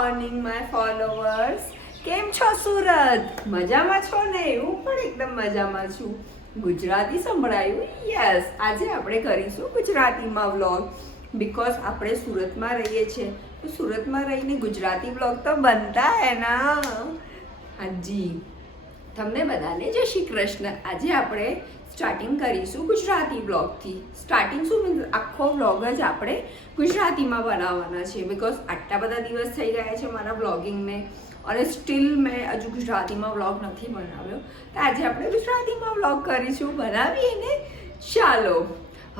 Morning my followers. કેમ છો સુરત? મજામાં છો ને? હું પણ એકદમ મજામાં છું. ગુજરાતી સંભળાયું? યસ. આજે આપણે કરીશું ગુજરાતીમાં વ્લોગ. બીકોઝ આપણે સુરતમાં રહીએ છીએ તો સુરતમાં રહીને ગુજરાતી વ્લોગ તો બનતા હે ના. હાજી. તમને બધાને જય શ્રી કૃષ્ણ. આજે આપણે સ્ટાર્ટિંગ કરીશું ગુજરાતી વ્લોગથી. સ્ટાર્ટિંગ શું મીન્સ આખો વ્લોગ જ આપણે ગુજરાતીમાં બનાવવાના છે. બીકોઝ આટલા બધા દિવસ થઈ ગયા છે મારા વ્લોગિંગને અને સ્ટીલ મેં હજુ ગુજરાતીમાં વ્લોગ નથી બનાવ્યો. તો આજે આપણે ગુજરાતીમાં વ્લોગ કરીશું. બનાવીએ ને? ચાલો.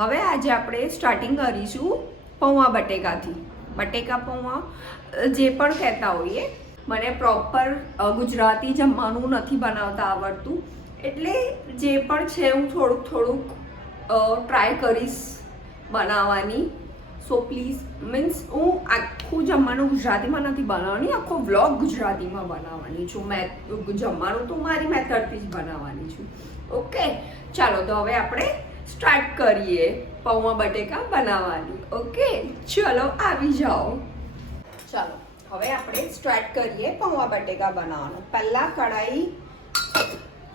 હવે આજે આપણે સ્ટાર્ટિંગ કરીશું પૌવા બટેકાથી. બટેકા પૌવા જે પણ કહેતા હોઈએ. મને પ્રોપર ગુજરાતી જમવાનું નથી બનાવતા આવડતું, એટલે જે પણ છે હું થોડુંક ટ્રાય કરીશ બનાવવાની. સો પ્લીઝ મીન્સ હું આખું જમવાનું ગુજરાતીમાં નથી બનાવવાની, આખો વ્લોગ ગુજરાતીમાં બનાવવાની છું. મેં જમવાનું તો મારી મેથડથી જ બનાવવાની છું. ઓકે, ચાલો તો હવે આપણે સ્ટાર્ટ કરીએ પૌવા બટેકા બનાવવાની. ઓકે, ચલો આવી જાઓ. ચાલો હવે આપણે સ્ટાર્ટ કરીએ પૌવા બટેકા બનાવવાનું.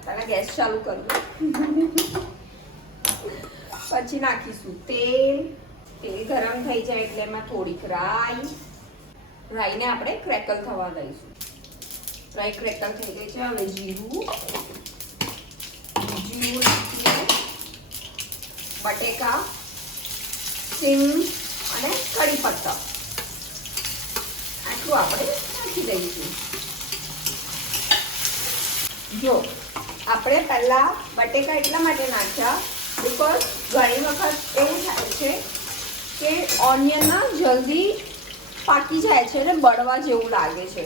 પહેલાં ગેસ ચાલુ કરવું, પછી નાખીશું તેલ. તેલ ગરમ થઈ જાય એટલે એમાં થોડીક રાઈને આપણે ક્રેકલ થવા દઈશું. રાઈ ક્રેકલ થઈ ગઈ છે. હવે જીરું નાખીએ, બટેકા, સિંગ અને કઢી પત્તા આટલું આપણે નાખી દઈશું. જો આપણે પહેલા બટેકા એટલા માટે નાખ્યા બીકોઝ ઘણી વખત એવું થાય છે કે ઓનિયન ના જલ્દી પાકી જાય છે અને બળવા જેવું લાગે છે.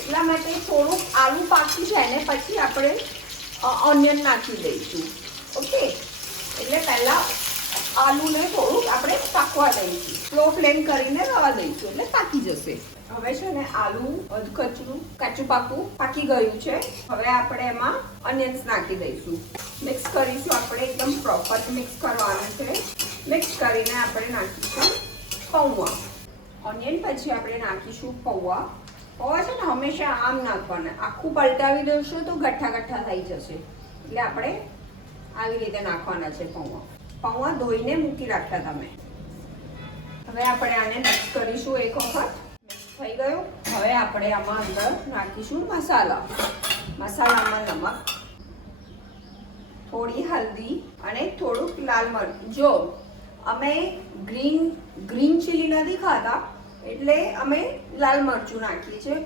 એટલા માટે થોડુંક આલુ પાકી જાય ને પછી આપણે ઓનિયન નાખી દઈશું. ઓકે, એટલે પહેલાં આલુને થોડુંક આપણે પાકવા દઈશું. સ્લો ફ્લેમ કરીને રવા દઈશું એટલે પાકી જશે. હવે છે ને આલુ કાચું પાકી ગયું છે. હવે આપણે એમાં ઓનિયન્સ નાખી દઈશું. મિક્સ કરીશું. આપણે એકદમ પ્રોપર મિક્સ કરવાનું છે. મિક્સ કરીને આપણે નાખીશું પૌવા. ઓનિયન પછી આપણે નાખીશું પૌવા. પૌવા છે ને હંમેશા આમ નાખવાના. આખું પલટાવી દઈશું તો ગઠ્ઠા થઈ જશે. એટલે આપણે આવી રીતે નાખવાના છે પૌવા ધોઈને મૂકી રાખતા તમે. હવે આપણે આને મિક્સ કરીશું એક વખત. થઈ ગયું. હવે આપણે આમાં અંદર નાખીશું મસાલામાં નમક, થોડી હલ્દી અને થોડુંક લાલ મરચું. જો અમે ગ્રીન ચીલી નથી ખાતા એટલે અમે લાલ મરચું નાખીએ છીએ.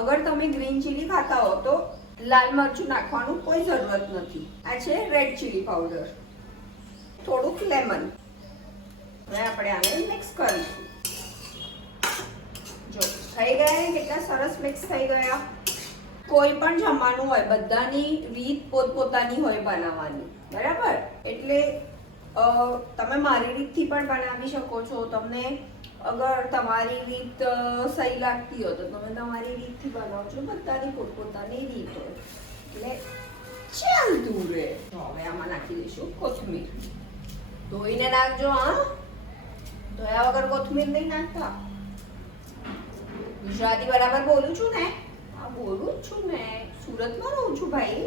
અગર તમે ગ્રીન ચીલી ખાતા હો તો લાલ મરચું નાખવાનું કોઈ જરૂરત નથી. આ છે રેડ ચીલી પાવડર, થોડુંક લેમન. હવે આપણે આને મિક્સ કરીશું. જો થઈ ગયા, કેટલા સરસ મિક્સ થઈ ગયા. કોઈ પણ જમવાનું હોય બધાની રીત પોતપોતાની હોય બનાવવાની, બરાબર? એટલે તમે મારી રીતથી પણ બનાવી શકો છો. તમને અગર તમારી રીત સહી લાગતી હોય તો તમે તમારી રીતથી બનાવજો. બધાની પોતપોતાની રીત હોય એટલે ચાલતું રહે. હવે આમાં નાખી દઈશું કોથમીર. ધોઈને નાખજો. હા, ધોયા વગર કોથમીર નહીં નાખતા. ગુજરાતી બરાબર બોલું છું ને? હા, બોલું જ છું ને. સુરતમાં રહું છું ભાઈ.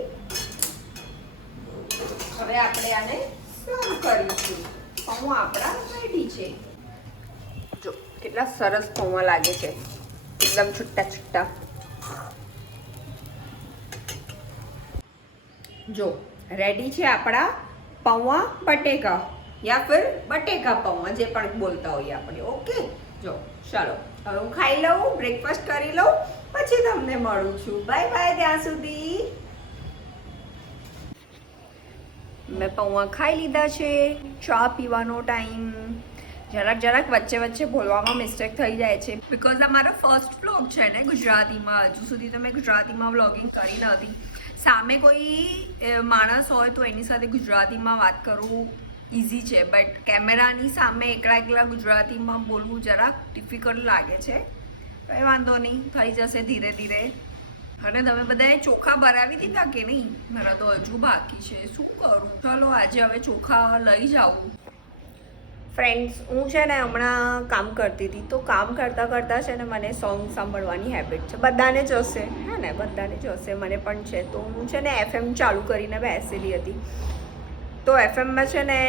હવે આપણે આને સર્વ કરીશું. પૌવા આપણા રેડી છે. જો કેટલા સરસ પૌવા લાગે છે, એકદમ છૂટા. જો રેડી છે આપણા પૌવા બટેકા યા ફિર બટેકા પૌવા, જે પણ બોલતા હોઈએ આપણે. ઓકે, જો ચાલો હવે હું ખાઈ લઉં, બ્રેકફાસ્ટ કરી લઉં, પછી તમને મળું છું. Bye bye. ત્યાં સુધી મેં પૌવા ખાઈ લીધા છે. ચા પીવાનો ટાઈમ. જરાક વચ્ચે બોલવામાં મિસ્ટેક થઈ જાય છે બીકોઝ આ મારો ફર્સ્ટ વ્લોગ છે ને ગુજરાતીમાં. હજુ સુધી તો મેં ગુજરાતીમાં વ્લોગિંગ કરી નથી. સામે કોઈ માણસ હોય તો એની સાથે ગુજરાતીમાં વાત કરવું ઇઝી છે, બટ કેમેરાની સામે એકલા ગુજરાતીમાં બોલવું જરાક ડિફિકલ્ટ લાગે છે. કંઈ વાંધો નહીં, થઈ જશે ધીરે ધીરે. અને તમે બધાએ ચોખા ભરાવી દીધા કે નહીં? મારા તો હજુ બાકી છે. શું કરું? ચલો આજે હવે ચોખા લઈ જાઉં. ફ્રેન્ડ્સ, હું છે ને હમણાં કામ કરતી હતી, તો કામ કરતાં કરતાં છે ને મને સોંગ સાંભળવાની હેબિટ છે. બધાને જ હશે, હે ને, બધાને જ હશે, મને પણ છે. તો હું છે ને FM ચાલુ કરીને બેસેલી હતી. તો એફએમમાં છે ને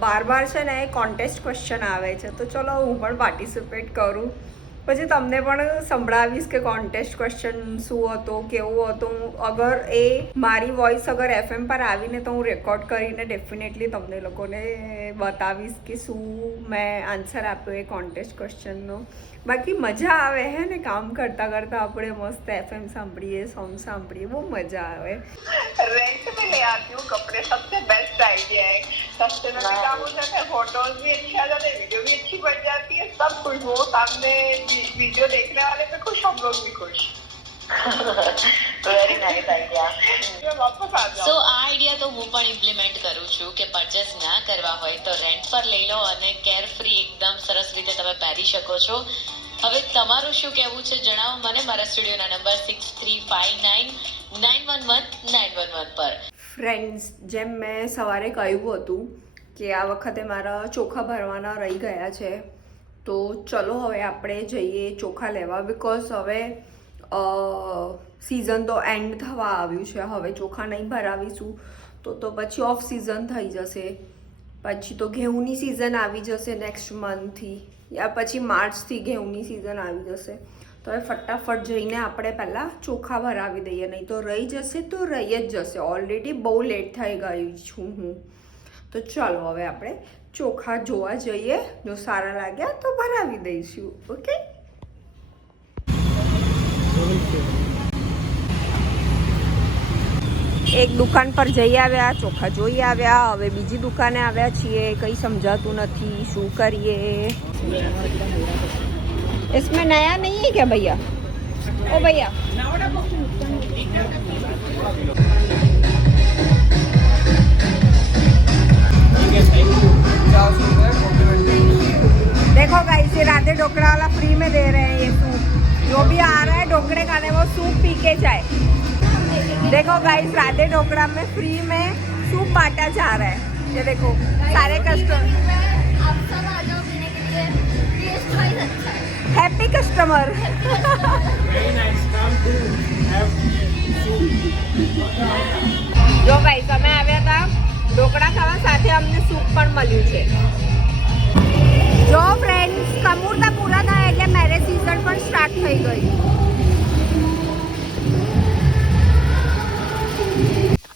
બાર છે ને કોન્ટેસ્ટ ક્વેશ્ચન આવે છે. તો ચલો હું પણ પાર્ટિસિપેટ કરું, પછી તમને પણ સંભળાવીશ કે કોન્ટેસ્ટ ક્વેશ્ચન શું હતો, કેવું હતું. અગર એ મારી વોઇસ અગર FM પર આવીને તો હું રેકોર્ડ કરીને ડેફિનેટલી તમને લોકોને બતાવીશ કે શું મેં આન્સર આપ્યો એ કોન્ટેસ્ટ ક્વેશ્ચનનો. બાકી મજા આવે, હે ને, કામ કરતાં કરતાં આપણે મસ્ત FM સાંભળીએ, સોંગ સાંભળીએ, બહુ मजा आवे. रेंट पे ले आती हूँ कपड़े, सबसे बेस्ट आइडिया है. सस्ते में भी काम हो जाता है, फोटोज भी अच्छी आ जाते हैं, वीडियो भी अच्छी बन जाती है, सब कुछ. वो सामने वीडियो देखने वाले पे खुश, हम लोग भी खुश. Very nice idea. વાપસ આ જાઓ. સો આ આઈડિયા તો હું પણ ઇમ્પ્લિમેન્ટ કરું છું કે પરચેસ ના કરવા હોય તો રેન્ટ પર લઈ લો અને કેર ફ્રી એકદમ સરસ રીતે તમે પહેરી શકો છો. હવે તમારું શું કહેવું છે જણાવો મને મારા સ્ટુડિયોના નંબર 6359911911 પર. ફ્રેન્ડ્સ, જેમ મેં સવારે કહ્યું હતું કે આ વખતે મારા ચોખા ભરવાના રહી ગયા છે, તો ચલો હવે આપણે જઈએ ચોખા લેવા. બિકોઝ હવે સિઝન તો એન્ડ થવા આવ્યું છે. હવે ચોખા નહીં ભરાવીશું તો પછી ઓફ સિઝન થઈ જશે. પછી તો ઘઉંની સિઝન આવી જશે નેક્સ્ટ મંથથી, યા પછી માર્ચથી ઘઉંની સિઝન આવી જશે. તો હવે ફટાફટ જઈને આપણે પહેલાં ચોખા ભરાવી દઈએ, નહીં તો રહી જશે તો રહી જ જશે. ઓલરેડી બહુ લેટ થઈ ગઈ છું હું. તો ચાલો હવે આપણે ચોખા જોવા જઈએ, જો સારા લાગ્યા તો ભરાવી દઈશું. ઓકે, એક દુકાન પર જઈ આવ્યા, ચોખા જોઈ આવ્યા, હવે બીજી દુકાને આવ્યા છીએ. કંઈ સમજાતું નથી, શું કરીએ. इसमें नया नहीं है क्या भैया? ओ भैया, देखो गाइस, ये राधे ढोकड़ा वाला फ्री में दे रहे हैं ये सूप. जो भी आ रहा है ढोकड़े खाने वो सूप पी के जाए. देखो गाइस, राधे ढोकड़ा में फ्री में सूप बांटा जा रहा है. ये देखो सारे कस्टमर, हैप्पी कस्टमर. જો ગાઈસ, અમે આવ્યા હતા ઢોકળા ખાવા, સાથે અમને સૂપ પણ મળ્યું છે. જો ફ્રેન્ડ્સ, કમુરતા પૂરા થાય એટલે મેરેજ સીઝન પણ સ્ટાર્ટ થઈ ગઈ.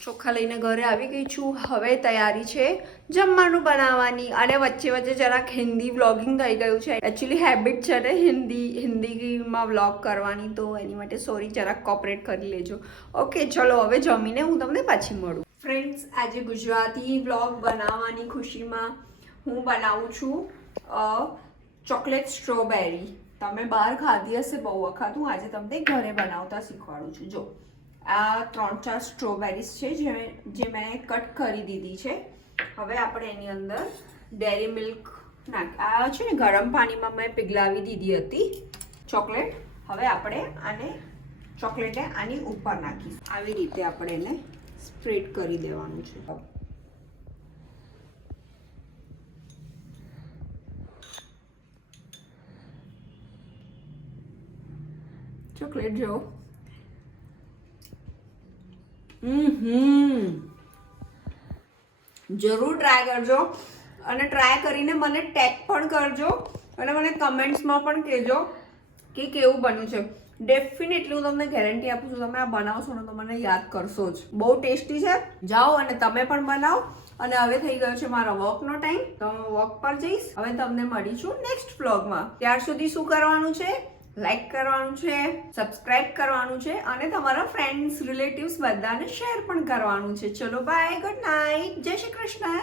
ચોખા લઈને ઘરે આવી ગઈ છું. હવે તૈયારી છે જમવાનું બનાવવાની. અને વચ્ચે વચ્ચે જરાક હિન્દી વ્લોગિંગ થઈ ગયું છે. એકચ્યુઅલી હેબિટ છે ને હિન્દીમાં વ્લોગ કરવાની, તો એની માટે સોરી, જરાક કોપરેટ કરી લેજો. ઓકે, ચલો હવે જમીને હું તમને પાછી મળું. ફ્રેન્ડ્સ, આજે ગુજરાતી વ્લોગ બનાવવાની ખુશીમાં હું બનાવું છું ચોકલેટ સ્ટ્રોબેરી. તમે બહાર ખાધી હશે બહુ વખત, હું આજે તમને ઘરે બનાવતા શીખવાડું છું. જો આ 3-4 સ્ટ્રોબેરીઝ છે જે મેં કટ કરી દીધી છે. હવે આપણે એની અંદર ડેરી મિલ્ક આ છે ને ગરમ પાણીમાં મેં પીગળાવી દીધી હતી ચોકલેટ. હવે આપણે આને ચોકલેટે આની ઉપર નાખીશું. આવી રીતે આપણે એને સ્પ્રેડ કરી દેવાનું છે. ચોકલેટ જો જરૂર ટ્રાય કરજો, અને ટ્રાય કરીને મને ટેગ પણ કરજો, અને મને કમેન્ટ્સમાં પણ કહેજો કે કેવું બન્યું છે. ડેફિનેટલી હું તમને ગેરંટી આપું છું, તમે આ બનાવશો ને તો મને યાદ કરશો જ. બહુ ટેસ્ટી છે. જાઓ અને તમે પણ બનાવો. અને હવે થઈ ગયો છે મારા વોકનો ટાઈમ, તો હું વોક પર જઈશ. હવે તમને મળીશું નેક્સ્ટ વ્લોગમાં. ત્યાર સુધી શું કરવાનું છે? લાઈક કરવાનું છે, સબસ્ક્રાઇબ કરવાનું છે, અને તમારા ફ્રેન્ડ્સ, રિલેટિવ્સ બધાને શેર પણ કરવાનું છે. ચલો બાય, ગુડ નાઇટ, જય શ્રી કૃષ્ણ.